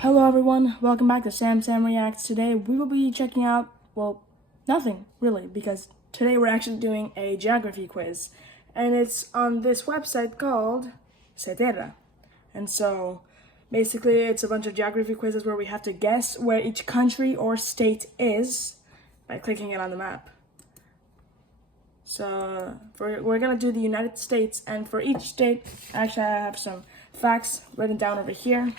Hello everyone, welcome back to SamSam Reacts. Today we will be checking out, well, nothing really, because today we're actually doing a geography quiz. And it's on this website called Cetera. And so, basically it's a bunch of geography quizzes where we have to guess where each country or state is by clicking it on the map. So, we're gonna do the United States, and for each state, actually I have some facts written down over here.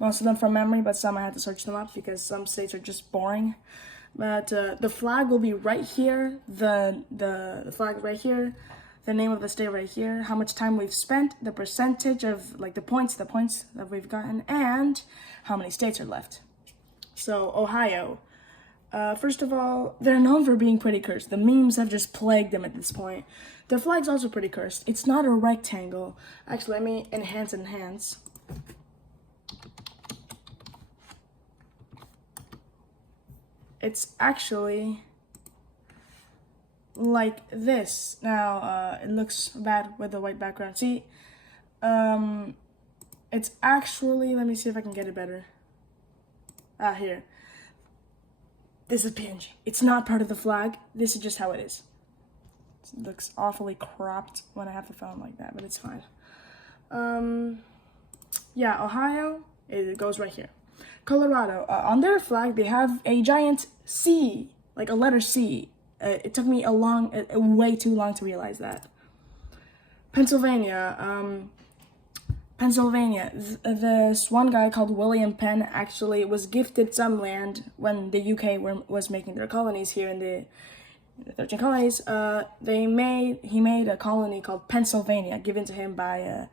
Most of them from memory, but some I had to search them up because some states are just boring. But the flag will be right here, the flag right here, the name of the state right here, how much time we've spent, the percentage of, like, the points that we've gotten, and how many states are left. So, Ohio. First of all, they're known for being pretty cursed. The memes have just plagued them at this point. Their flag's also pretty cursed. It's not a rectangle. Actually, let me enhance. It's actually like this. Now, it looks bad with the white background. See, it's actually, let me see if I can get it better. Here. This is PNG. It's not part of the flag. This is just how it is. It looks awfully cropped when I have the phone like that, but it's fine. Yeah, Ohio, it goes right here. Colorado, on their flag, they have a giant C, like a letter C. It took me way too long to realize that. Pennsylvania, this one guy called William Penn actually was gifted some land when the UK was making their colonies here in the 13 colonies. He made a colony called Pennsylvania, given to him by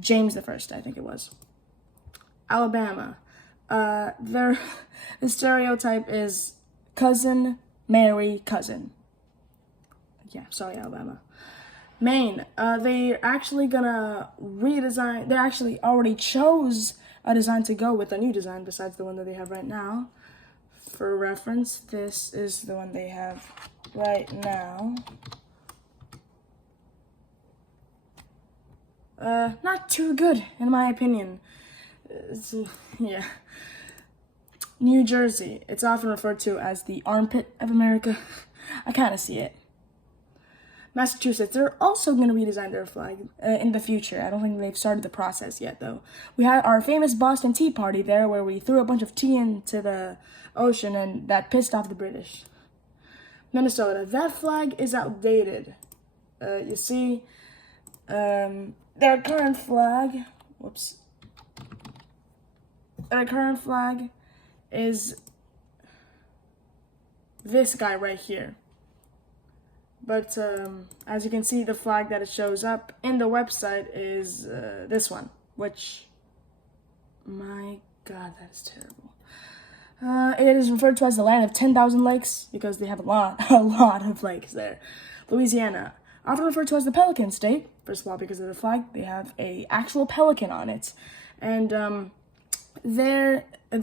James I, I think it was. Alabama. The stereotype is cousin, marry, cousin. Yeah, sorry, Alabama. Maine, they're actually gonna redesign, they actually already chose a design to go with a new design besides the one that they have right now. For reference, this is the one they have right now. Not too good, in my opinion. Yeah. New Jersey. It's often referred to as the armpit of America. I kind of see it. Massachusetts. They're also going to redesign their flag in the future. I don't think they've started the process yet, though. We had our famous Boston Tea Party there, where we threw a bunch of tea into the ocean, and that pissed off the British. Minnesota. That flag is outdated. You see, their current flag... Whoops. Our current flag is this guy right here. But as you can see, the flag that it shows up in the website is this one, which, my God, that is terrible. It is referred to as the land of 10,000 lakes because they have a lot of lakes there. Louisiana, often referred to as the Pelican State. First of all, because of the flag, they have a actual pelican on it, and they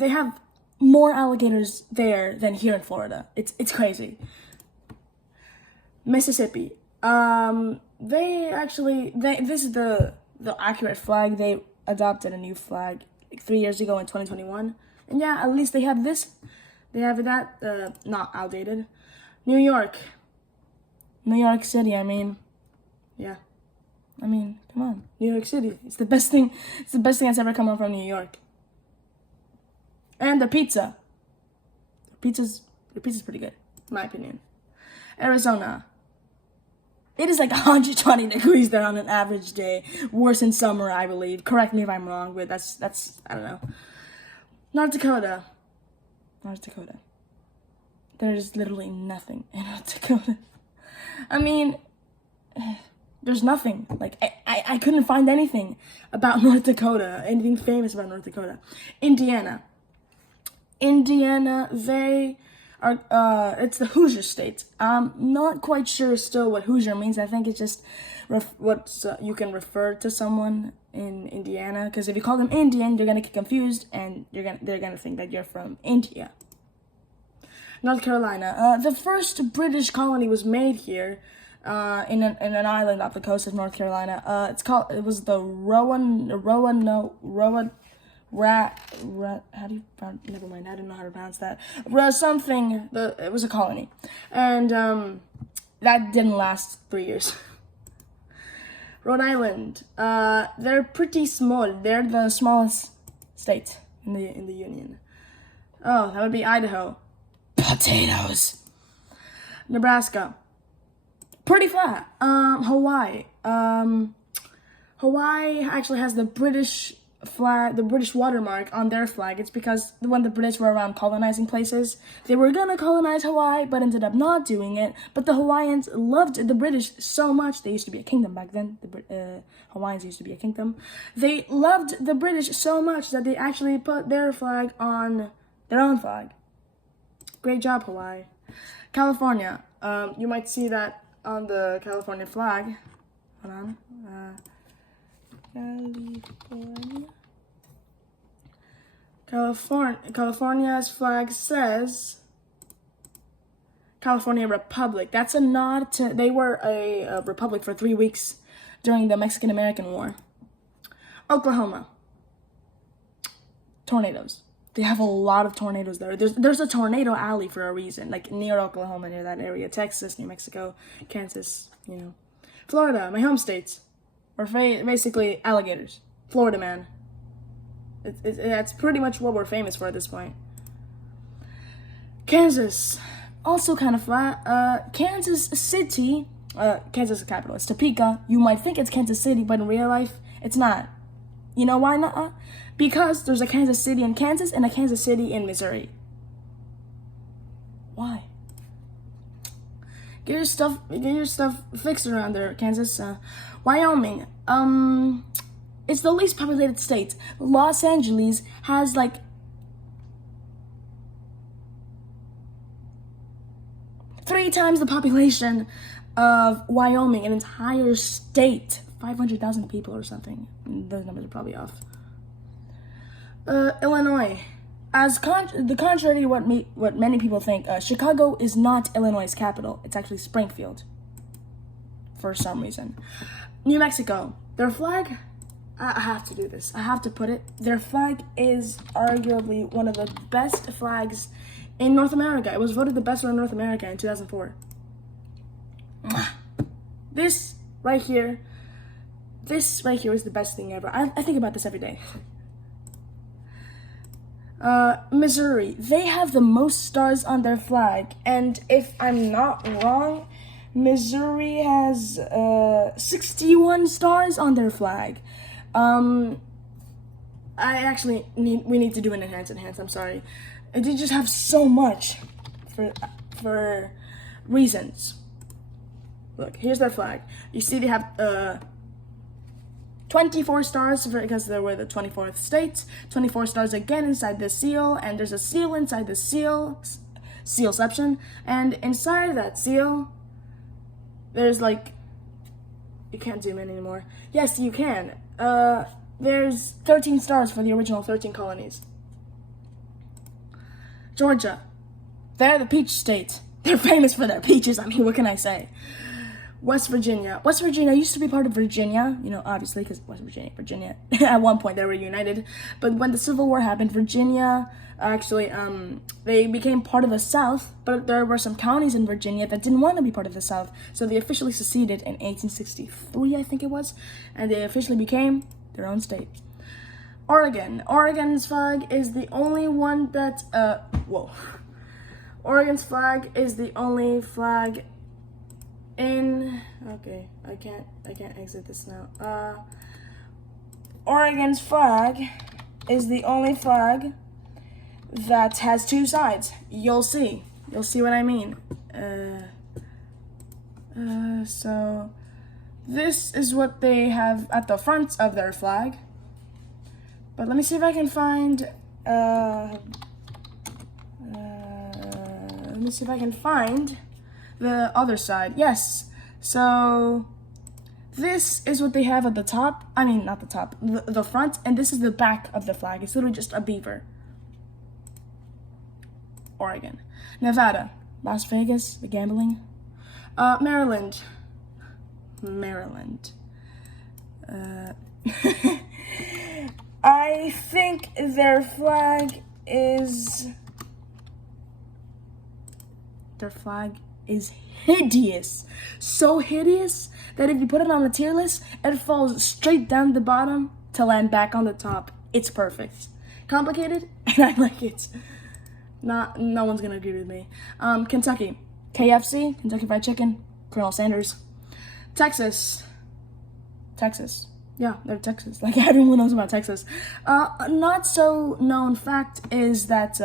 have more alligators there than here in Florida. It's crazy. Mississippi. This is the accurate flag. They adopted a new flag like 3 years ago in 2021. And yeah, at least they have this. They have that, not outdated. New York City, I mean. Yeah. I mean, come on. New York City. It's the best thing that's ever come out from New York. And the pizza. The pizza's pretty good, in my opinion. Arizona. It is like 120 degrees there on an average day. Worse in summer, I believe. Correct me if I'm wrong, but that's I don't know. North Dakota. There's literally nothing in North Dakota. I mean, there's nothing. Like, I couldn't find anything about North Dakota, anything famous about North Dakota. Indiana, they are, it's the Hoosier state. I'm not quite sure still what Hoosier means. I think it's just what you can refer to someone in Indiana. Because if you call them Indian, you're going to get confused, and they're gonna think that you're from India. North Carolina. The first British colony was made here in an island off the coast of North Carolina. It was the how do you never mind, I don't know how to pronounce that. Something, it was a colony. And that didn't last 3 years. Rhode Island, they're pretty small. They're the smallest state in the Union. Oh, that would be Idaho. Potatoes. Nebraska, pretty flat. Hawaii. Hawaii actually has the British flag, the British watermark on their flag. It's because when the British were around colonizing places, they were gonna colonize Hawaii, but ended up not doing it. But the Hawaiians loved the British so much. They used to be a kingdom back then. The Hawaiians used to be a kingdom. They loved the British so much that they actually put their flag on their own flag. Great job, Hawaii. California. You might see that on the California flag. Hold on. California's flag says California Republic. That's a nod to, they were a republic for 3 weeks during the Mexican-American War. Oklahoma. Tornadoes. They have a lot of tornadoes there. There's a tornado alley for a reason, like near Oklahoma, near that area. Texas, New Mexico, Kansas, you know. Florida, my home state. We're basically alligators. Florida man. That's pretty much what we're famous for at this point. Kansas, also kind of flat. Kansas City, Kansas is the capital. It's Topeka. You might think it's Kansas City, but in real life, it's not. You know why not? Because there's a Kansas City in Kansas and a Kansas City in Missouri. Why? Get your stuff fixed around there, Kansas. Wyoming. It's the least populated state. Los Angeles has like 3 times the population of Wyoming, an entire state. 500,000 people or something. Those numbers are probably off. Illinois. The contrary to what many people think, Chicago is not Illinois' capital. It's actually Springfield. For some reason. New Mexico. Their flag, I have to do this. I have to put it. Their flag is arguably one of the best flags in North America. It was voted the best one in North America in 2004. This right here is the best thing ever. I think about this every day. Missouri. They have the most stars on their flag. And if I'm not wrong, Missouri has 61 stars on their flag. We need to do an enhance. I'm sorry. They just have so much for reasons. Look, here's their flag. You see they have 24 stars because they were the 24th state. 24 stars again inside the seal, and there's a seal inside the sealception, and inside that seal, there's like, you can't zoom in anymore. Yes, you can. There's 13 stars for the original 13 colonies. Georgia. They're the peach state. They're famous for their peaches. I mean, what can I say? West Virginia. West Virginia used to be part of Virginia, you know, obviously, because West Virginia, at one point they were united. But when the Civil War happened, Virginia, actually, they became part of the South, but there were some counties in Virginia that didn't want to be part of the South. So they officially seceded in 1863, I think it was, and they officially became their own state. Oregon. Oregon's flag is the only one that, Oregon's flag is the only flag okay, I can't exit this now. Oregon's flag is the only flag that has 2 sides. You'll see what I mean. So this is what they have at the front of their flag. But let me see if I can find the other side. Yes. So this is what they have at the top. I mean, not the top, the front, and this is the back of the flag. It's literally just a beaver. Oregon. Nevada. Las Vegas, the gambling. Maryland. I I think their flag is hideous. So hideous that if you put it on a tier list, it falls straight down the bottom to land back on the top. It's perfect. Complicated, and I like it. No one's gonna agree with me. Kentucky. KFC, Kentucky Fried Chicken, Colonel Sanders. Texas. Yeah, they're Texas. Like, everyone knows about Texas. Not so known fact is that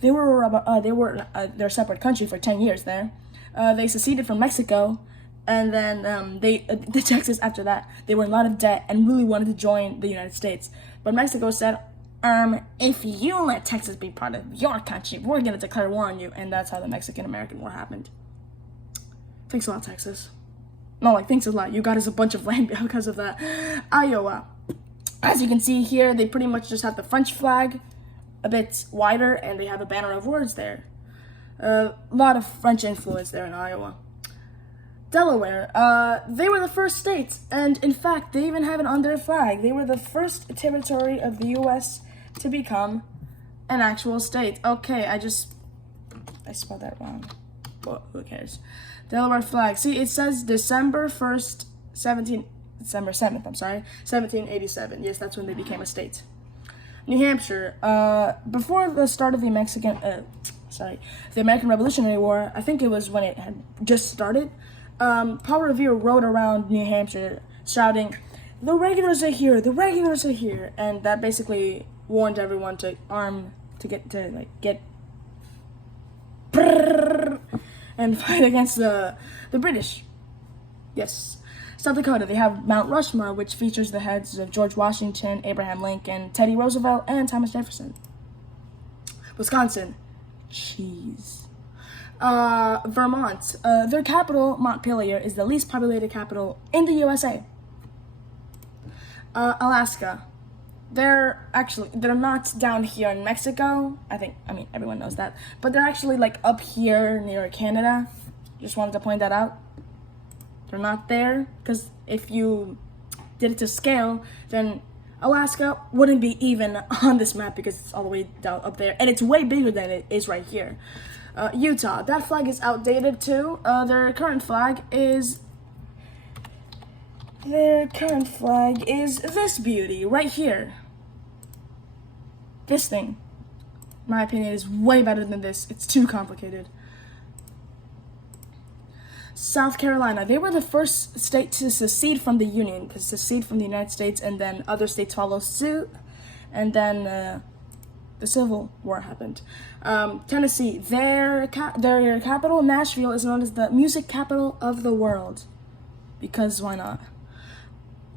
they were their separate country for 10 years there. They seceded from Mexico, and then the Texas after that, they were in a lot of debt and really wanted to join the United States. But Mexico said, if you let Texas be part of your country, we're gonna declare war on you. And that's how the Mexican-American War happened. Thanks a lot, Texas. No, like, thanks a lot. You got us a bunch of land because of that. Iowa. As you can see here, they pretty much just have the French flag a bit wider, and they have a banner of words there. A lot of French influence there in Iowa. Delaware. They were the first state, and in fact, they even have it on their flag. They were the first territory of the U.S. to become an actual state. Okay, I spelled that wrong. Well, who cares? Delaware flag. See, it says December 7th, 1787. Yes, that's when they became a state. New Hampshire. Before the start of the American Revolutionary War, I think it was when it had just started, Paul Revere rode around New Hampshire shouting, "The regulars are here, the regulars are here," and that basically warned everyone to arm, to get and fight against the British. Yes. South Dakota, they have Mount Rushmore, which features the heads of George Washington, Abraham Lincoln, Teddy Roosevelt, and Thomas Jefferson. Wisconsin, cheese. Vermont, their capital, Montpelier, is the least populated capital in the USA. Alaska, they're not down here in Mexico. Everyone knows that, but they're actually like up here near Canada. Just wanted to point that out. They're not there, because if you did it to scale, then Alaska wouldn't be even on this map, because it's all the way down up there, and it's way bigger than it is right here. Utah, that flag is outdated too. Their current flag is this beauty right here. This thing, in my opinion, is way better than this. It's too complicated. South Carolina, they were the first state to secede from the Union, to secede from the United States, and then other states followed suit, and then the Civil War happened. Tennessee, their capital, Nashville, is known as the music capital of the world, because why not?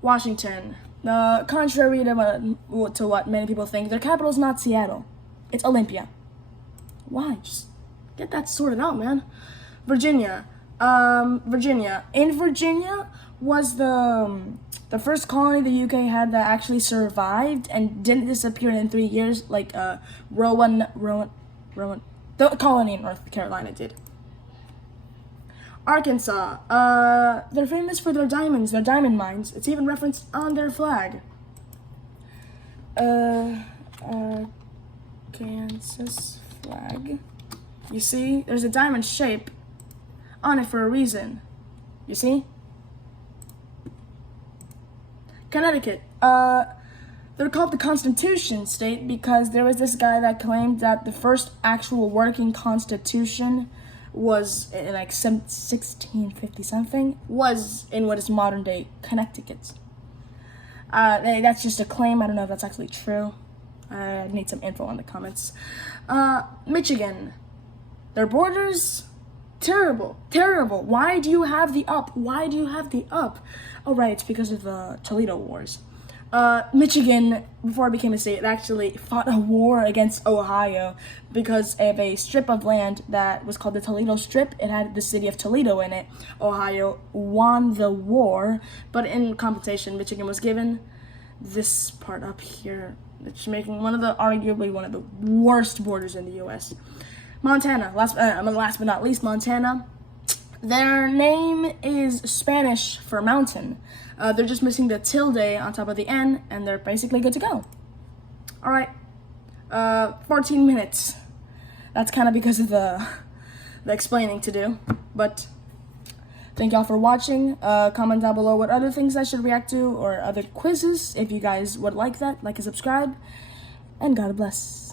Washington, contrary to what many people think, their capital is not Seattle, it's Olympia. Why? Just get that sorted out, man. Virginia. In Virginia was the first colony the UK had that actually survived and didn't disappear in 3 years, like Rowan, the colony in North Carolina did. Arkansas, they're famous for their diamonds, their diamond mines. It's even referenced on their flag. Arkansas flag. You see, there's a diamond shape on it for a reason. You see? Connecticut. They're called the Constitution State because there was this guy that claimed that the first actual working constitution was in like 1650 something, was in what is modern day Connecticut. That's just a claim. I don't know if that's actually true. I need some info on the comments. Michigan. Their borders, terrible. Why do you have the up? Oh, right, it's because of the Toledo Wars. Michigan, before it became a state, it actually fought a war against Ohio because of a strip of land that was called the Toledo Strip. It had the city of Toledo in it. Ohio won the war, but in compensation, Michigan was given this part up here, which making arguably one of the worst borders in the U.S. Montana, last but not least, Montana. Their name is Spanish for mountain. They're just missing the tilde on top of the N, and they're basically good to go. All right, 14 minutes. That's kind of because of the explaining to do, but thank y'all for watching. Comment down below what other things I should react to or other quizzes if you guys would like that. Like and subscribe, and God bless.